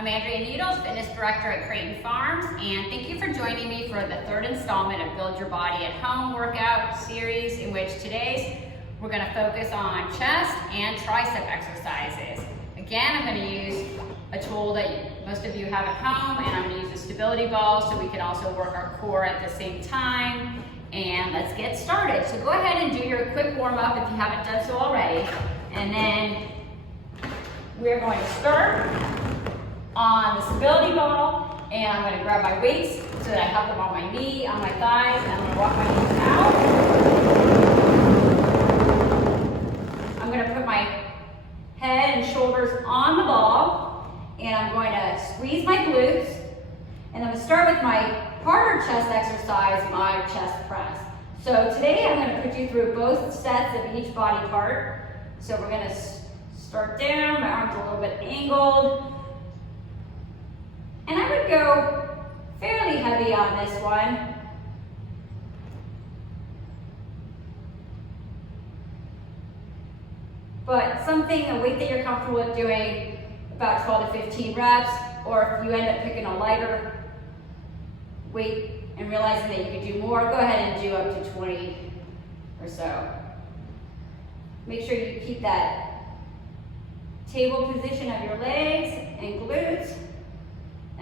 I'm Andrea, Fitness Director at Creighton Farms, and thank you for joining me for the third installment of Build Your Body at Home workout series, in which today we're going to focus on chest and tricep exercises. Again, I'm going to use a tool that most of you have at home, and I'm going to use a stability ball so we can also work our core at the same time. And let's get started. So go ahead and do your quick warm-up if you haven't done so already. And then we're going to start on the stability ball, and I'm going to grab my weights so that I have them on my knee, on my thighs, and I'm going to walk my knees out. I'm going to put my head and shoulders on the ball, and I'm going to squeeze my glutes, and I'm going to start with my harder chest exercise, my chest press. So today I'm going to put you through both sets of each body part. So we're going to start down, my arms a little bit angled. And I would go fairly heavy on this one. But something, a weight that you're comfortable with doing, about 12 to 15 reps, or if you end up picking a lighter weight and realizing that you could do more, go ahead and do up to 20 or so. Make sure you keep that table position of your legs and glutes.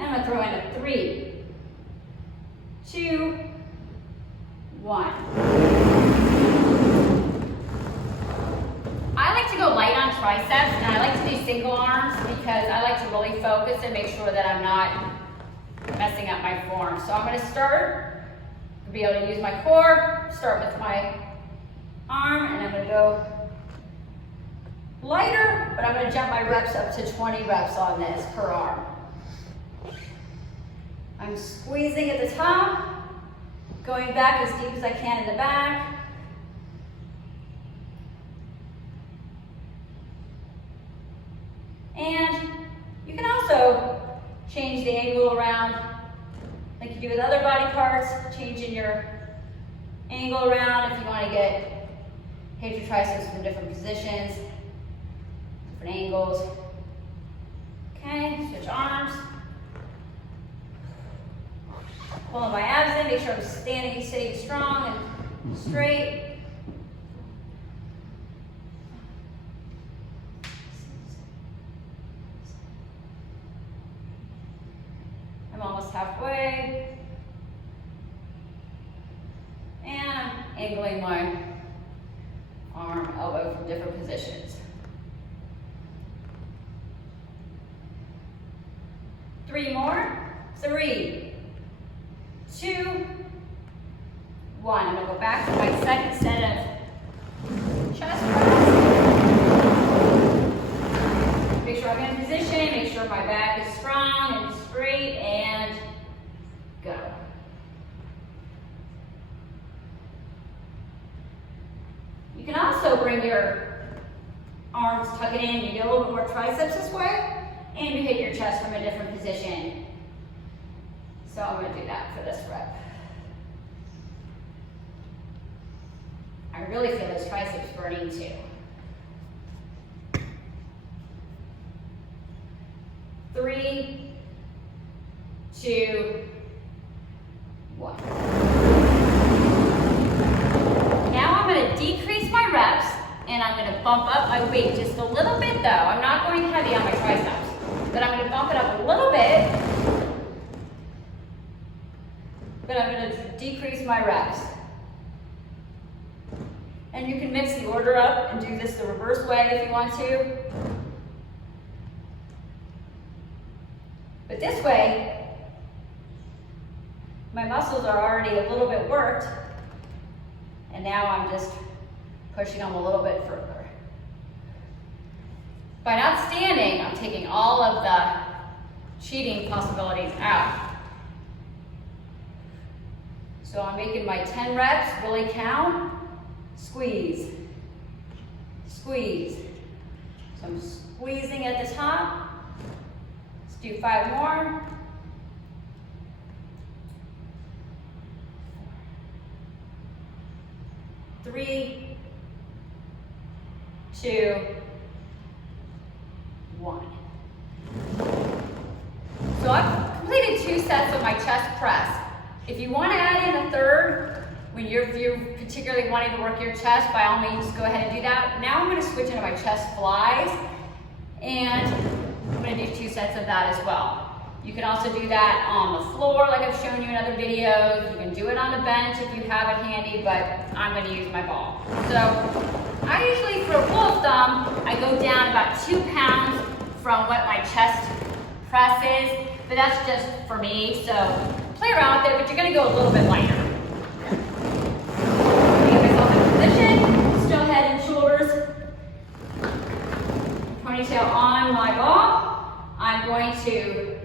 And I'm going to throw in a 3, 2, 1. I like to go light on triceps, and I like to do single arms because I like to really focus and make sure that I'm not messing up my form. So I'm going to start, be able to use my core, start with my arm, and I'm going to go lighter, but I'm going to jump my reps up to 20 reps on this per arm. I'm squeezing at the top, going back as deep as I can in the back. And you can also change the angle around like you do with other body parts, changing your angle around if you want to get hit your triceps from different positions, different angles. Okay, switch arms. Pulling my abs in, make sure I'm standing, sitting strong and straight. I'm almost halfway. And I'm angling my arm, elbow from different positions. 3 more. 3, 2, 1. I'm going to go back to my second set of chest press. Make sure I'm in position, make sure my back is strong and straight, and go. You can also bring your arms, tuck it in, you get a little bit more triceps this way, and you hit your chest from a different position. So I'm going to do that for this rep. I really feel those triceps burning too. 3, 2, 1. Now I'm going to decrease my reps, and I'm going to bump up my weight just a little bit though. I'm not going heavy on my triceps, but I'm going to bump it up a little bit. But I'm going to decrease my reps. And you can mix the order up and do this the reverse way if you want to. But this way, my muscles are already a little bit worked, and now I'm just pushing them a little bit further. By not standing, I'm taking all of the cheating possibilities out. So I'm making my 10 reps really count. Squeeze, squeeze. So I'm squeezing at the top. Let's do 5 more. 3, 2, 1. my chest press. If you want to add in a third, when you're particularly wanting to work your chest, by all means, go ahead and do that. Now I'm going to switch into my chest flies, and I'm going to do 2 sets of that as well. You can also do that on the floor like I've shown you in other videos. You can do it on the bench if you have it handy, but I'm going to use my ball. So I usually, for a rule of thumb, I go down about 2 pounds from what my chest press is, but that's just for me. So play around with it, but you're going to go a little bit lighter. Get myself in position, still head and shoulders. Ponytail on my ball. I'm going to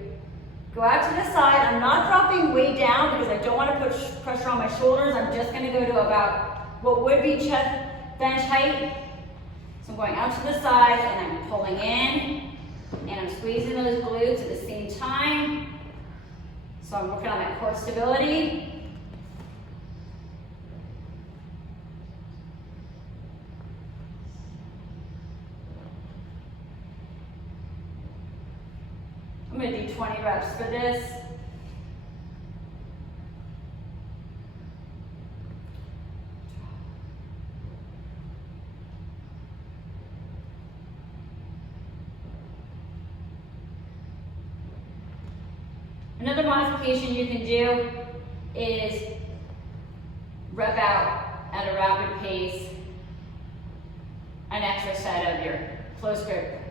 go out to the side. I'm not dropping way down because I don't want to put pressure on my shoulders. I'm just going to go to about what would be chest bench height. So I'm going out to the side and I'm pulling in and I'm squeezing those glutes at the same time. So I'm working on that core stability. I'm going to do 20 reps for this. Another modification you can do is rep out at a rapid pace an extra set of your close grip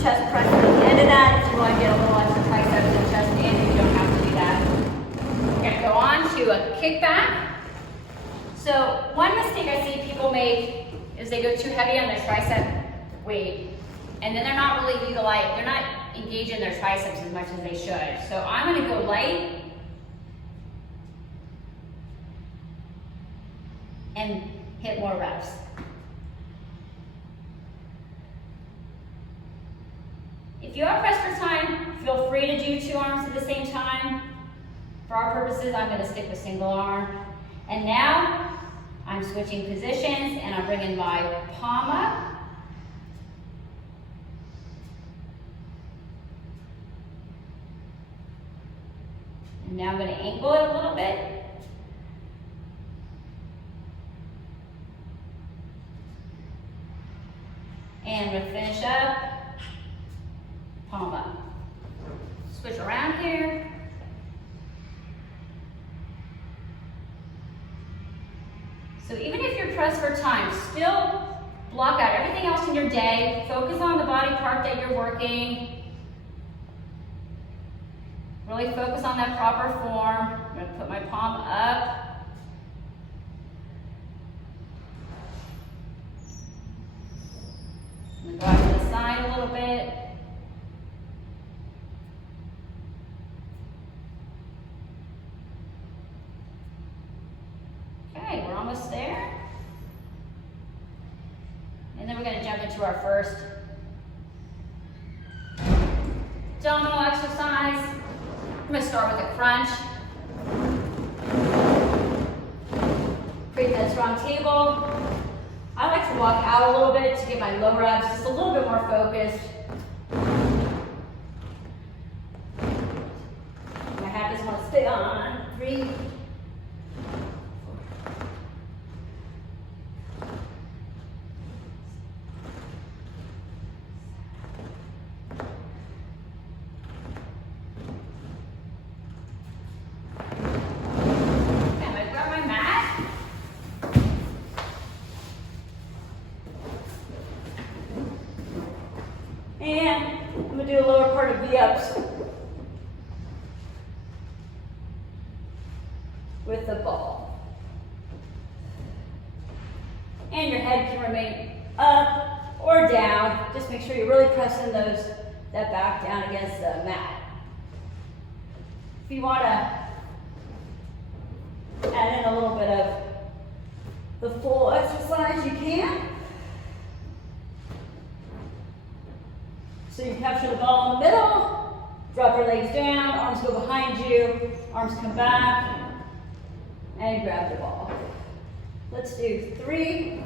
chest press at the end of that if you want to get a little extra triceps and chest in. You don't have to do that. We're going to go on to a kickback. So one mistake I see people make is they go too heavy on their tricep weight, and then they're not really they're not engaging their triceps as much as they should. So I'm going to go light and hit more reps. If you are pressed for time, feel free to do 2 arms at the same time. For our purposes, I'm going to stick with single arm. And now, I'm switching positions and I'm bringing my palm up. And now I'm going to angle it a little bit. And we'll finish up. Palm up. Switch around here. So even if you're pressed for time, still block out everything else in your day. Focus on the body part that you're working. Really focus on that proper form. I'm going to put my palm up. I'm going to go out to the side a little bit. Okay, we're almost there. And then we're going to jump into our first abdominal exercise. I'm going to start with a crunch. Create that strong table. I like to walk out a little bit to get my lower abs just a little bit more focused. My hat just want to stay on. 3. And I'm going to do a lower part of V-ups with the ball. And your head can remain up or down. Just make sure you're really pressing that back down against the mat. If you want to add in a little bit of the full exercise, you can. So you capture the ball in the middle, drop your legs down, arms go behind you, arms come back, and grab the ball. Let's do 3.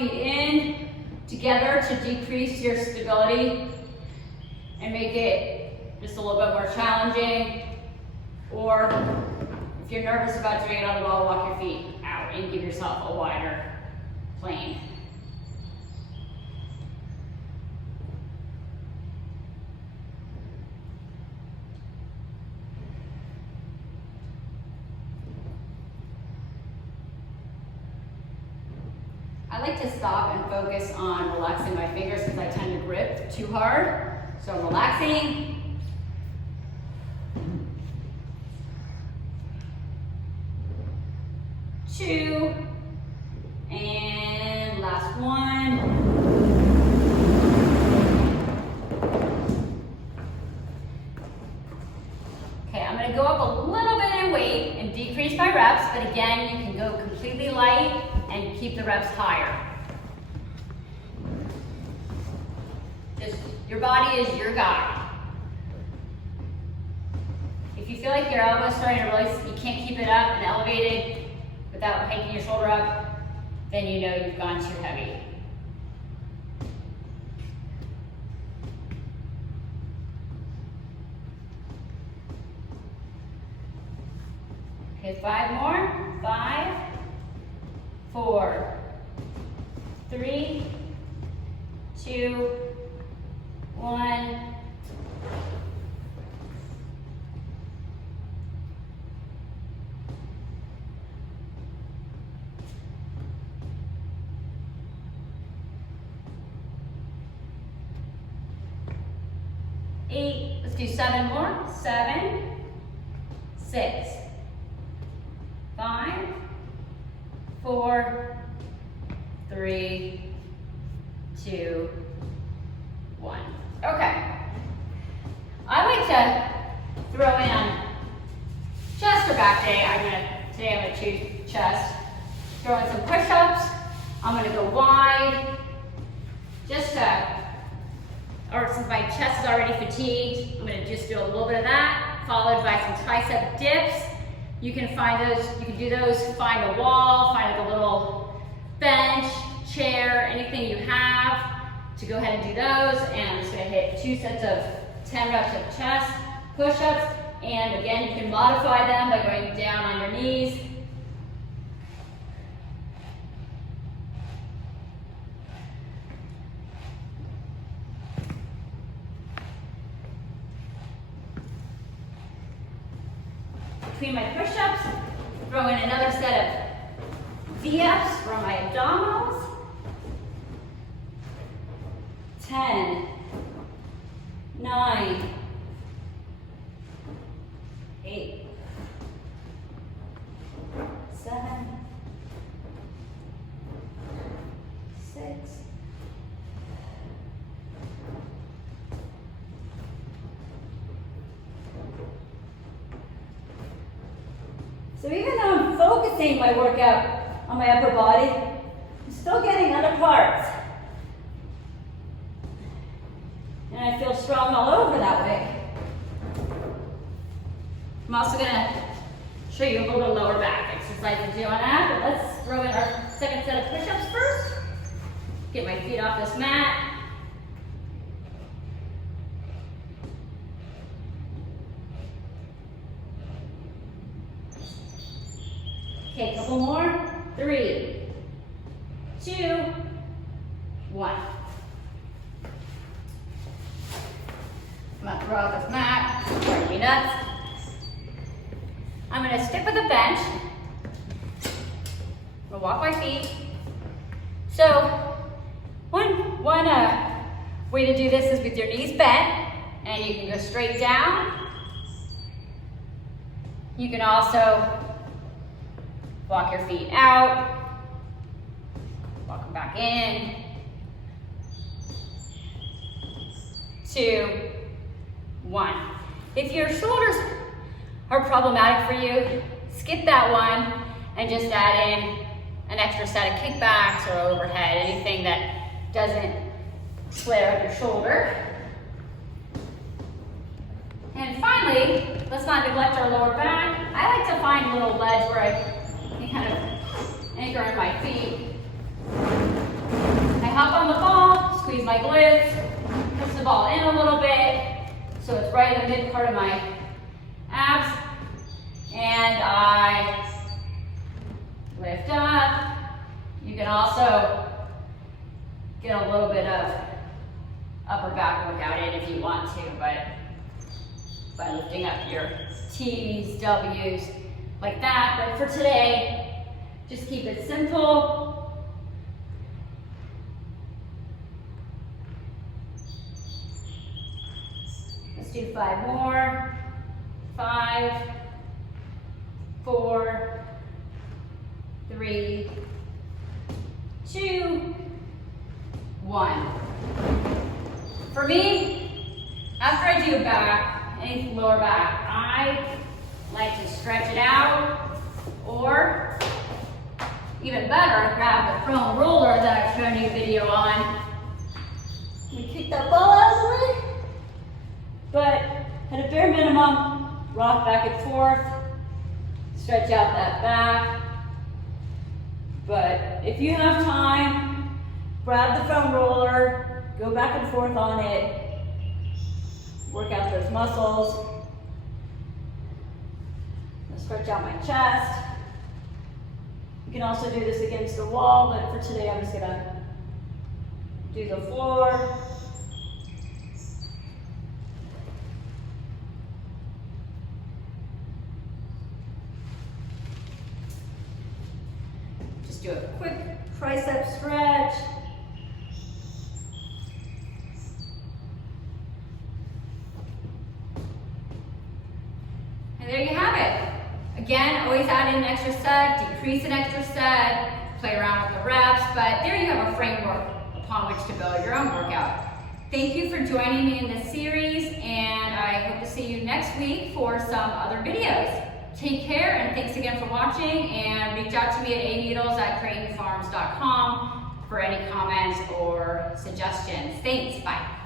feet in together to decrease your stability and make it just a little bit more challenging. Or if you're nervous about doing it on the wall, walk your feet out and give yourself a wider plane. I like to stop and focus on relaxing my fingers because I tend to grip too hard. So I'm relaxing. Two, and last one. Okay, I'm gonna go up a little bit in weight and decrease my reps, but again, you can go completely light and keep the reps higher. Just, your body is your guide. If you feel like your elbow's starting to really, you can't keep it up and elevated without hiking your shoulder up, then you know you've gone too heavy. Okay, 5 more. 5, 4, 3, 2, 1. Let's do 7 more. 7, 6, 5, 4, 3, 2, 1. Okay. I like to throw in on chest or back day. Today I'm gonna choose chest. Throw in some push-ups. I'm gonna go wide. Or since my chest is already fatigued, I'm gonna just do a little bit of that, followed by some tricep dips. You can find those, you can do those, find a wall, find like a little bench, chair, anything you have to go ahead and do those. And I'm just gonna hit 2 sets of 10 reps of chest push-ups. And again, you can modify them by going down on your knees. Between my push-ups, throw in another set of V-ups for my abdominals. 10, 9, 8, 7, 6, 5. So even though I'm focusing my workout on my upper body, I'm still getting other parts. And I feel strong all over that way. I'm also gonna show you a little bit of lower back exercise to do on that, but let's throw in our second set of push-ups first. Get my feet off this mat. Okay, a couple more. 3, 2, 1. I'm gonna throw out this mat, pardon me nuts. I'm gonna stick with the bench. I'm gonna walk my feet. So, one way to do this is with your knees bent, and you can go straight down. You can also walk your feet out, walk them back in. 2, 1. If your shoulders are problematic for you, skip that one and just add in an extra set of kickbacks or overhead, anything that doesn't flare up your shoulder. And finally, let's not neglect our lower back. I like to find a little ledge where I can kind of anchor in my feet. hop on the ball, squeeze my glutes, push the ball in a little bit, so it's right in the mid part of my abs, and I lift up. You can also get a little bit of upper back workout in if you want to, but by lifting up your T's, W's, like that. But for today, just keep it simple. Let's do 5 more. 5, 4, 3, 2, 1. For me, after I do back, any lower back, I like to stretch it out, or even better, grab the prone roller that I've shown you a video on. We kick that ball out of the way, but at a bare minimum, rock back and forth, stretch out that back. But if you have time, grab the foam roller, go back and forth on it, work out those muscles. Stretch out my chest. You can also do this against the wall, but for today I'm just gonna do the floor. Just do a quick tricep stretch. And there you have it. Again, always add in an extra set, decrease an extra set, play around with the reps, but there you have a framework upon which to build your own workout. Thank you for joining me in this series, and I hope to see you next week for some other videos. Take care, and thanks again for watching, and reach out to me at aneedles@creightonfarms.com for any comments or suggestions. Thanks, bye.